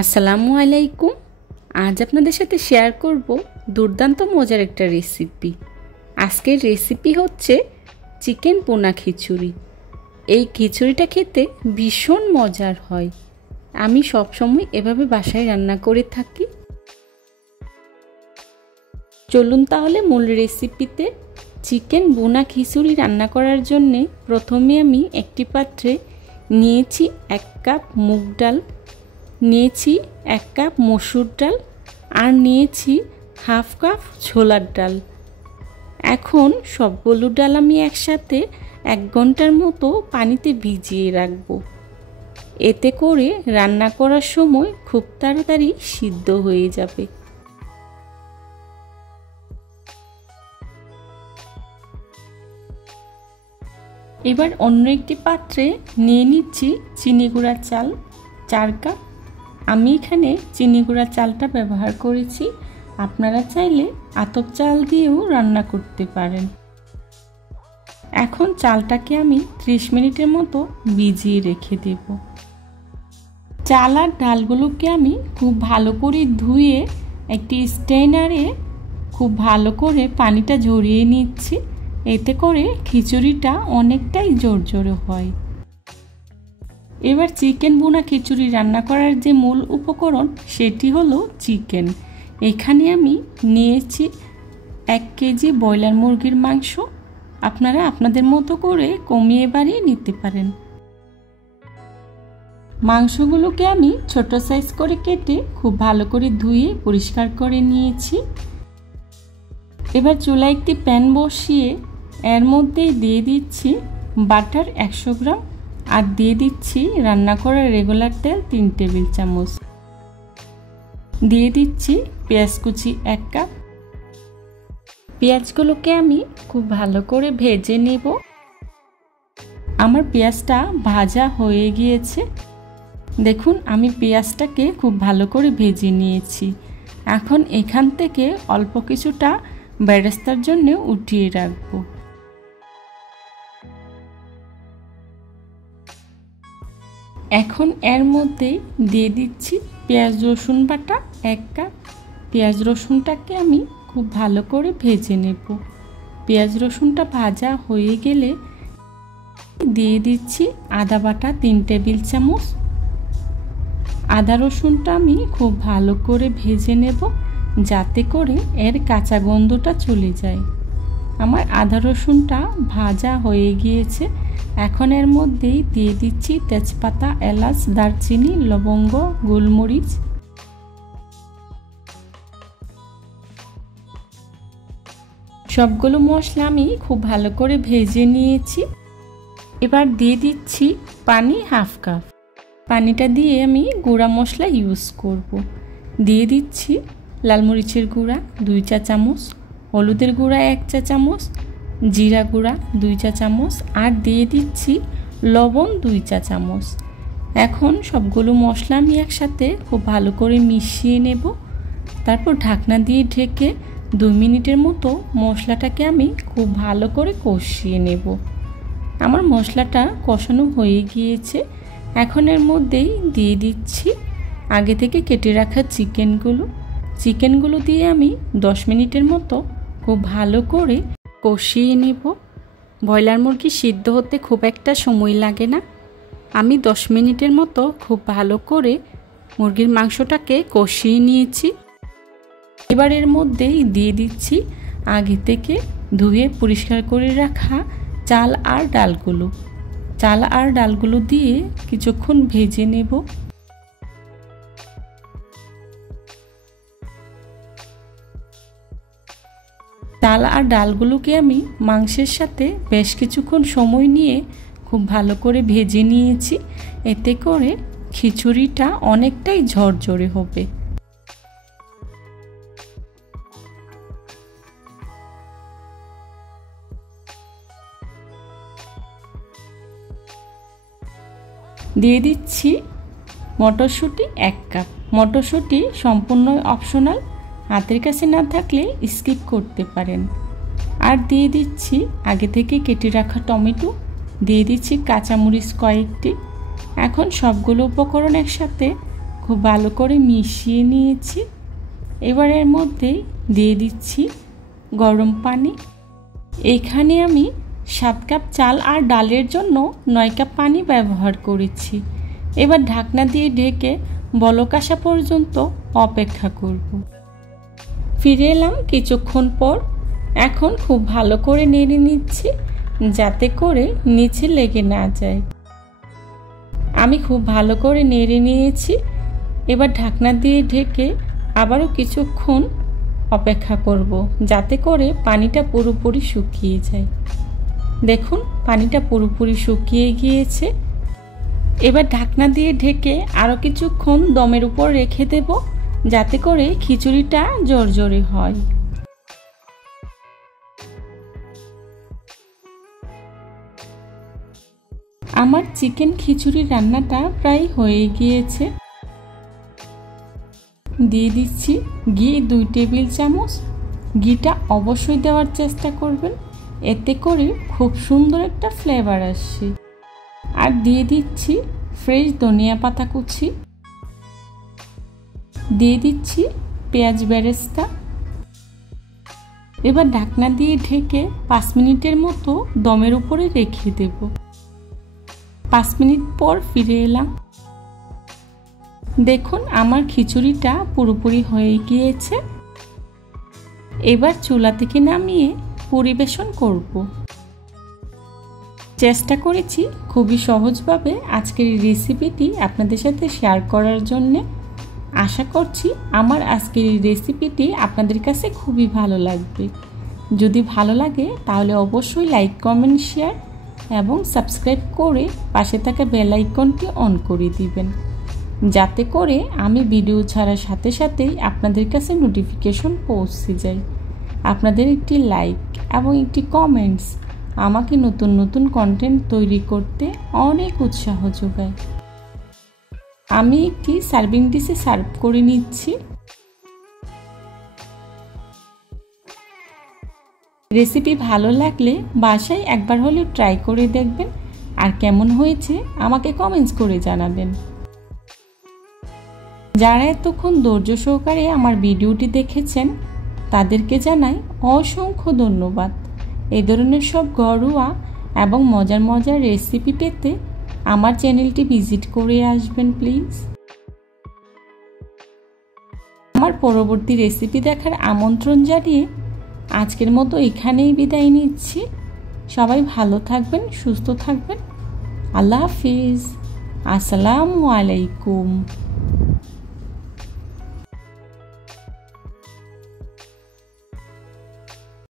আসসালামু আলাইকুম। আজ আপনাদের সাথে শেয়ার করব দুর্দান্ত মজার একটা রেসিপি। আজকের রেসিপি হচ্ছে চিকেন পোনা খিচুড়ি। এই খিচুড়িটা খেতে ভীষণ মজার হয়। আমি সবসময় এভাবে বাসায় রান্না করে থাকি। চলুন তাহলে মূল রেসিপিতে। চিকেন বোনা খিচুড়ি রান্না করার জন্যে প্রথমে আমি একটি পাত্রে নিয়েছি 1 কাপ মুগ ডাল, নিয়েছি 1 কাপ মসুর ডাল আর নিয়েছি 1/2 কাপ ছোলার ডাল। এখন সবগুলো ডাল আমি একসাথে 1 ঘন্টার মতো পানিতে ভিজিয়ে রাখব। এতে করে রান্না করার সময় খুব তাড়াতাড়ি সিদ্ধ হয়ে যাবে। এবার অন্য একটি পাত্রে নিয়ে নিচ্ছি চিনি গুঁড়া চাল 4 কাপ। আমি এখানে চিনি গুঁড়া চালটা ব্যবহার করেছি, আপনারা চাইলে আতপ চাল দিয়েও রান্না করতে পারেন। এখন চালটাকে আমি 30 মিনিটের মতো ভিজিয়ে রেখে দেব। চাল আর ডালগুলোকে আমি খুব ভালো করে ধুয়ে একটি স্ট্রেনারে খুব ভালো করে পানিটা ঝরিয়ে নিচ্ছি। এতে করে খিচুড়িটা অনেকটাই ঝরঝরে হয়। এবার চিকেন বোনা খিচুড়ি রান্না করার যে মূল উপকরণ সেটি হলো চিকেন। এখানে আমি নিয়েছি 1 কেজি ব্রয়লার মুরগির মাংস। আপনারা আপনাদের মতো করে কমিয়ে বাড়িয়ে নিতে পারেন। মাংসগুলোকে আমি ছোট সাইজ করে কেটে খুব ভালো করে ধুয়ে পরিষ্কার করে নিয়েছি। এবার চুলায় একটি প্যান বসিয়ে এর মধ্যে দিয়ে দিচ্ছি বাটার 100 গ্রাম আর দিয়ে দিচ্ছি রান্না করা রেগুলার তেল 3 টেবিল চামচ। দিয়ে দিচ্ছি পেঁয়াজ কুচি 1 কাপ। পেঁয়াজগুলোকে আমি খুব ভালো করে ভেজে নেব। আমার পেঁয়াজটা ভাজা হয়ে গিয়েছে। দেখুন আমি পেঁয়াজটাকে খুব ভালো করে ভেজে নিয়েছি। এখন এখান থেকে অল্প কিছুটা বেরেস্তার জন্য উঠিয়ে রাখবো। এখন এর মধ্যে দিয়ে দিচ্ছি পেঁয়াজ রসুন বাটা 1 কাপ। পেঁয়াজ রসুনটাকে আমি খুব ভালো করে ভেজে নেব। পেঁয়াজ রসুনটা ভাজা হয়ে গেলে দিয়ে দিচ্ছি আদা বাটা 3 টেবিল চামচ। আদা রসুনটা আমি খুব ভালো করে ভেজে নেব যাতে করে এর কাঁচা গন্ধটা চলে যায়। আমার আদা রসুনটা ভাজা হয়ে গিয়েছে। এখন এর মধ্যেই দিয়ে দিচ্ছি তেজপাতা, এলাচ, দারচিনি, লবঙ্গ, গোলমরিচ। সবগুলো মশলা আমি খুব ভালো করে ভেজে নিয়েছি। এবার দিয়ে দিচ্ছি পানি 1/2 কাপ। পানিটা দিয়ে আমি গুঁড়া মশলা ইউজ করব। দিয়ে দিচ্ছি লাল মরিচের গুঁড়া 2 চা চামচ, হলুদের গুঁড়া 1 চা চামচ, জিরা গুঁড়া 2 চা চামচ আর দিয়ে দিচ্ছি লবণ 2 চা চামচ। এখন সবগুলো মশলা আমি একসাথে খুব ভালো করে মিশিয়ে নেব। তারপর ঢাকনা দিয়ে ঢেকে 2 মিনিটের মতো মশলাটাকে আমি খুব ভালো করে কষিয়ে নেব। আমার মশলাটা কষানো হয়ে গিয়েছে। এখন এর মধ্যেই দিয়ে দিচ্ছি আগে থেকে কেটে রাখা চিকেনগুলো দিয়ে আমি 10 মিনিটের মতো খুব ভালো করে কষিয়ে নেব। ব্রয়লার মুরগি সিদ্ধ হতে খুব একটা সময় লাগে না। আমি 10 মিনিটের মতো খুব ভালো করে মুরগির মাংসটাকে কষিয়ে নিয়েছি। এবার এর মধ্যেই দিয়ে দিচ্ছি আগে থেকে ধুয়ে পরিষ্কার করে রাখা চাল আর ডালগুলো দিয়ে কিছুক্ষণ ভেজে নেব। চাল আর ডালগুলোকে আমি মাংসের সাথে বেশ কিছুক্ষণ সময় নিয়ে খুব ভালো করে ভেজে নিয়েছি। এতে করে খিচুড়িটা অনেকটাই ঝরঝরে হবে। দিয়ে দিচ্ছি মটরশুঁটি 1 কাপ। মটরশুঁটি সম্পূর্ণ অপশনাল, হাতের কাছে না থাকলে স্কিপ করতে পারেন। আর দিয়ে দিচ্ছি আগে থেকে কেটে রাখা টমেটো, দিয়ে দিচ্ছি কাঁচামরিচ কয়েকটি। এখন সবগুলো উপকরণ একসাথে খুব ভালো করে মিশিয়ে নিয়েছি। এবার এর মধ্যে দিয়ে দিচ্ছি গরম পানি। এখানে আমি 7 কাপ চাল আর ডালের জন্য 9 কাপ পানি ব্যবহার করেছি। এবার ঢাকনা দিয়ে ঢেকে বলক আসা পর্যন্ত অপেক্ষা করব। ফিরে এলাম কিছুক্ষণ পর। এখন খুব ভালো করে নেড়ে নিচ্ছি যাতে করে নিচে লেগে না যায়। আমি খুব ভালো করে নেড়ে নিয়েছি। এবার ঢাকনা দিয়ে ঢেকে আবারও কিছুক্ষণ অপেক্ষা করব যাতে করে পানিটা পুরোপুরি শুকিয়ে যায়। দেখুন পানিটা পুরোপুরি শুকিয়ে গিয়েছে। এবার ঢাকনা দিয়ে ঢেকে আরও কিছুক্ষণ দমের উপর রেখে দেব যাতে করে খিচুড়িটা ঝরঝরে হয়। আমার চিকেন খিচুড়ি রান্নাটা প্রায় হয়ে গিয়েছে। দিয়ে দিচ্ছি ঘি 2 টেবিল চামচ। ঘিটা অবশ্যই দেওয়ার চেষ্টা করবেন, এতে করে খুব সুন্দর একটা ফ্লেভার আসছে। আর দিয়ে দিচ্ছি ফ্রেশ ধনিয়া পাতা কুচি। দিয়ে দিচ্ছি পেঁয়াজ বেরেস্তা। এবার ঢাকনা দিয়ে ঢেকে 5 মিনিটের মতো দমের উপরে রেখে দেব। 5 মিনিট পর ফিরে এলাম। দেখুন আমার খিচুড়িটা পুরোপুরি হয়ে গিয়েছে। এবার চুলা থেকে নামিয়ে পরিবেশন করব। চেষ্টা করেছি খুবই সহজভাবে আজকের এই রেসিপিটি আপনাদের সাথে শেয়ার করার জন্যে। আশা করছি আমার আজকের এই রেসিপিটি আপনাদের কাছে খুবই ভালো লাগবে। যদি ভালো লাগে তাহলে অবশ্যই লাইক, কমেন্ট, শেয়ার এবং সাবস্ক্রাইব করে পাশে থাকা বেল আইকনটি অন করে দিবেন, যাতে করে আমি ভিডিও ছাড়ার সাথে সাথেই আপনাদের কাছে নোটিফিকেশন পৌঁছে যায়। আপনাদের একটি লাইক এবং একটি কমেন্টস আমাকে নতুন নতুন কন্টেন্ট তৈরি করতে অনেক উৎসাহ যোগায়। আমি একটি সার্ভিং ডিশে সার্ভ করে নিচ্ছি। রেসিপি ভালো লাগলে বাসায় একবার হলেও ট্রাই করে দেখবেন, আর কেমন হয়েছে আমাকে কমেন্টস করে জানাবেন। যারা এতক্ষণ ধৈর্য সহকারে আমার ভিডিওটি দেখেছেন তাদেরকে জানাই অসংখ্য ধন্যবাদ। এই ধরনের সব ঘরোয়া এবং মজার মজার রেসিপি পেতে আমার চ্যানেলটি ভিজিট করে আসবেন প্লিজ। আমার পরবর্তী রেসিপি দেখার আমন্ত্রণ জানিয়ে আজকের মতো এখানেই বিদায় নিচ্ছি। সবাই ভালো থাকবেন, সুস্থ থাকবেন। আল্লাহ হাফিজ। আসসালামু আলাইকুম।